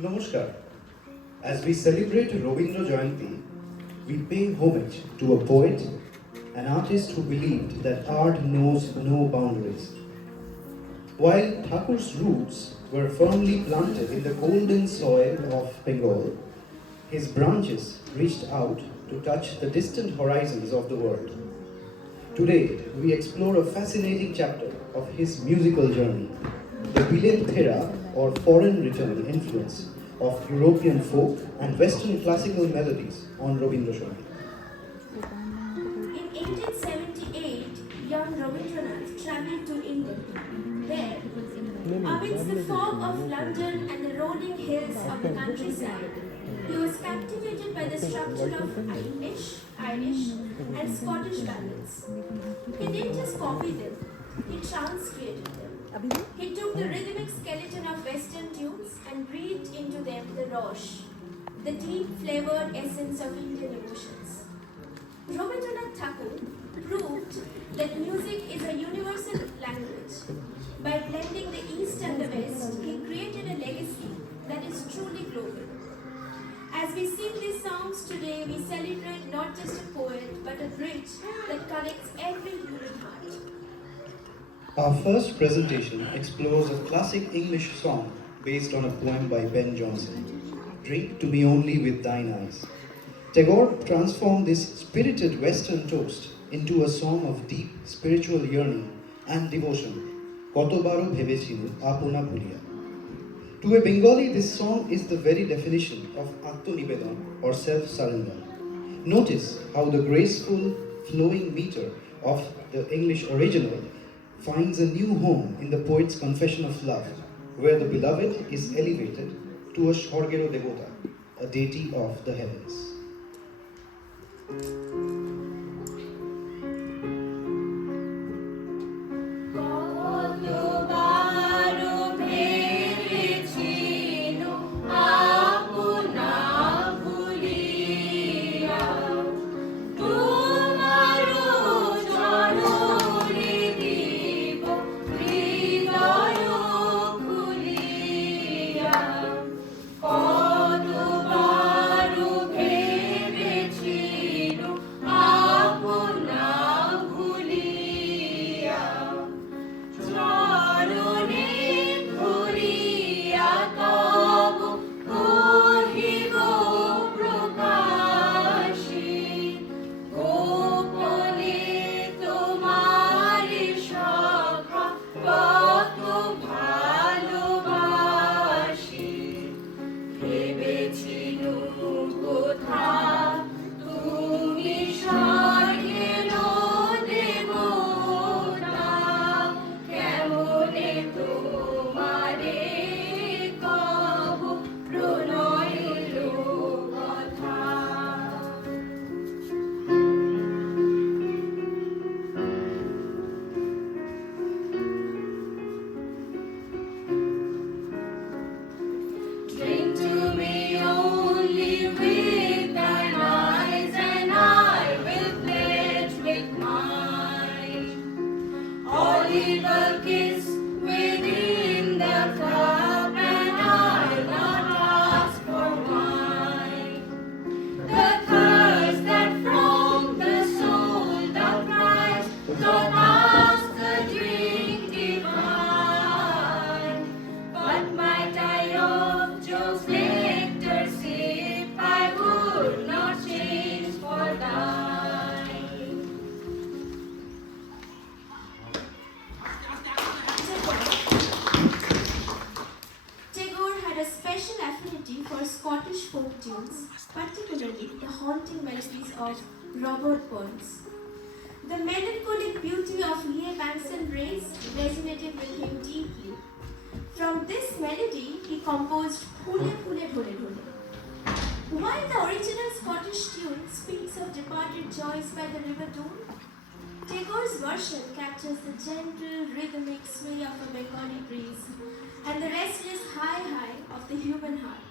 Namaskar. As we celebrate Rabindra Jayanti, we pay homage to a poet, an artist who believed that art knows no boundaries. While Thakur's roots were firmly planted in the golden soil of Bengal, his branches reached out to touch the distant horizons of the world. Today, we explore a fascinating chapter of his musical journey, the Bilenthera or foreign return influence of European folk and Western classical melodies on Rabindra Sangeet. In 1878, young Rabindranath travelled to England. There, amidst the fog of London and the rolling hills of the countryside, he was captivated by the structure of English, Irish, and Scottish ballads. He didn't just copy them, he transcreated them. He took the rhythmic skeleton of Western tunes and breathed into them the Rosh, the deep flavored essence of Indian emotions. Rabindranath Tagore proved that music is a universal language. By blending the East and the West, he created a legacy that is truly global. As we sing these songs today, we celebrate not just a poet, but a bridge that connects every human heart. Our first presentation explores a classic English song based on a poem by Ben Jonson, Drink to Me Only with Thine Eyes. Tagore transformed this spirited Western toast into a song of deep spiritual yearning and devotion. Kotobaro Bhebechinu Apona Bhuliya. To a Bengali, this song is the very definition of Atmanibedan or self-surrender. Notice how the graceful, flowing meter of the English original finds a new home in the poet's confession of love, where the beloved is elevated to a Shorgero Devota, a deity of the heavens. Drink to me only with thine eyes, and I will pledge with mine. Oliver kiss within the cup, and I'll not ask for wine. The thirst that from the soul doth rise, doth ask the drink divine. But might I of Jove's nectar sip, I would not change for thine. Tagore had a special affinity for Scottish folk tunes, particularly the haunting melodies of Robert Burns. The melancholic beauty of Leigh Banson Brace resonated with him deeply. From this melody, he composed Phule Phule Dhole Dhole. While the original Scottish tune speaks of departed joys by the river Doon, Tagore's version captures the gentle, rhythmic sway of a Bengali breeze and the restless hi-hi of the human heart.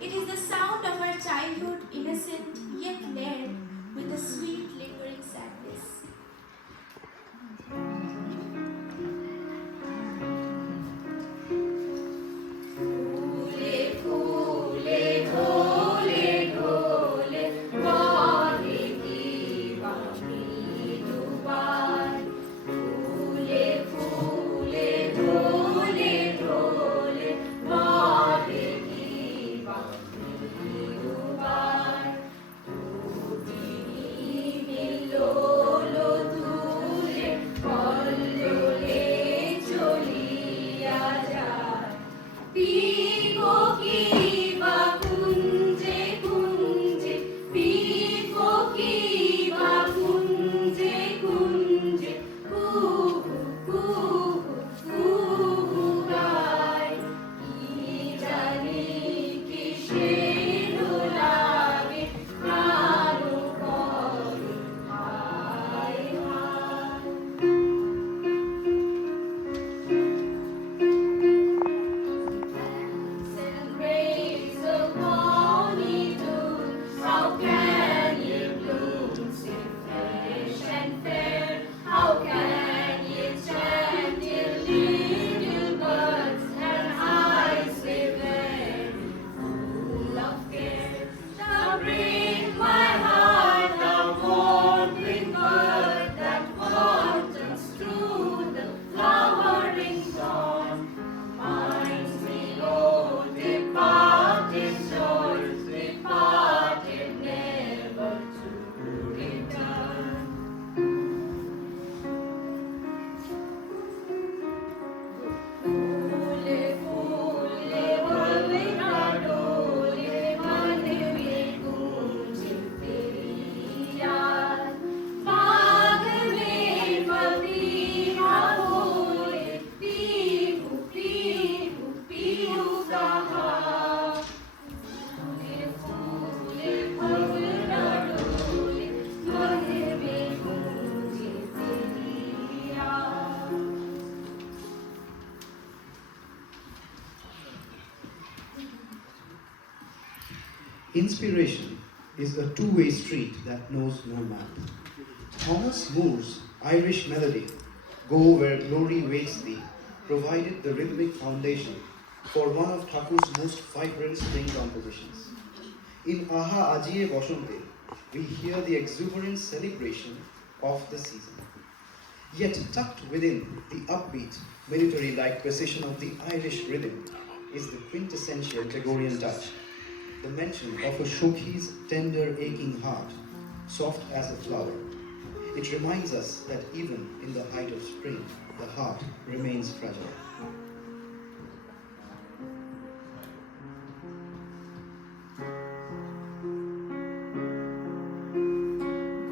It is the sound of our childhood, innocent yet layered with a sweet, lingering sadness. Inspiration is a two-way street that knows no map. Thomas Moore's Irish melody, Go Where Glory Waits Thee, provided the rhythmic foundation for one of Thakur's most vibrant string compositions. In Aha Ajiye Bashante, we hear the exuberant celebration of the season. Yet tucked within the upbeat, military-like precision of the Irish rhythm is the quintessential Tagorean touch, the mention of a Shokhi's tender, aching heart, soft as a flower. It reminds us that even in the height of spring, the heart remains fragile.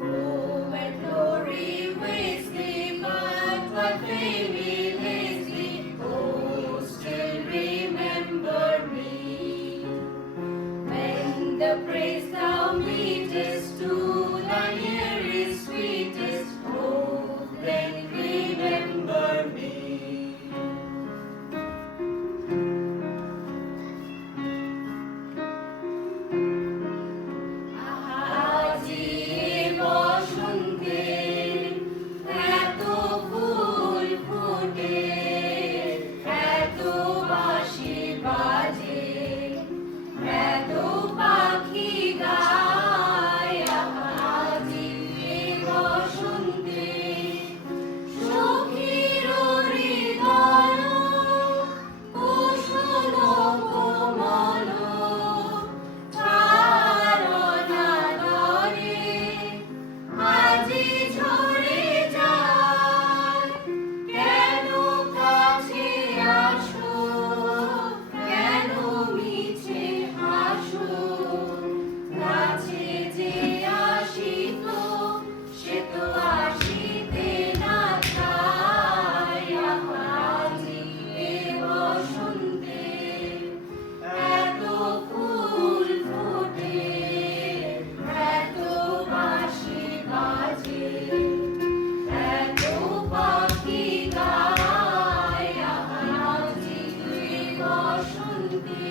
Oh, where glory waits thee, but what fame relays thee. Oh, still remember me. When the praise thou meetest to thine ear is sweetest, oh, then remember me. আজিয়ে বসন্তে এত ফুল ফোটে, এত বাঁশি বাজে, এত পাখি গায়। আজিয়ে বসন্তে সখীর হৃদয় কুসুম কোমল আজি ঝরে যায়, কেন কাছে আসো, কেন মিছে হাসো। কাছে যে আসিত, সে তো আসিতে না চায়। আজি এ বসন্তে এত ফুল ফোটে, এত বাঁশি বাজে, এত পাখি গায়। আজি এ বসন্তে।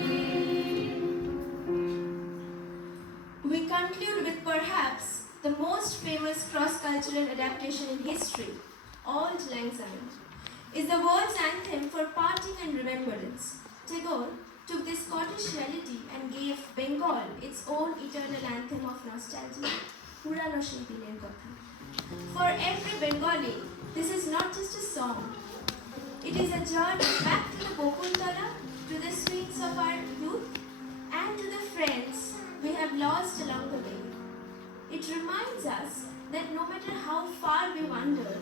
We conclude with perhaps the most famous cross-cultural adaptation in history, Auld Lang Syne, is the world's anthem for parting and remembrance. Tagore took this Scottish melody and gave Bengal its own eternal anthem of nostalgia, Purano Sei Diner Kotha. For every Bengali, this is not just a song. It is a journey back to the Bokuntala, to the sweets of our youth, and to the friends we have lost along the way. It reminds us that no matter how far we wander,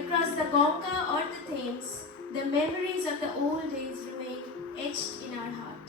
across the Ganga or the Thames, the memories of the old days remain etched in our heart.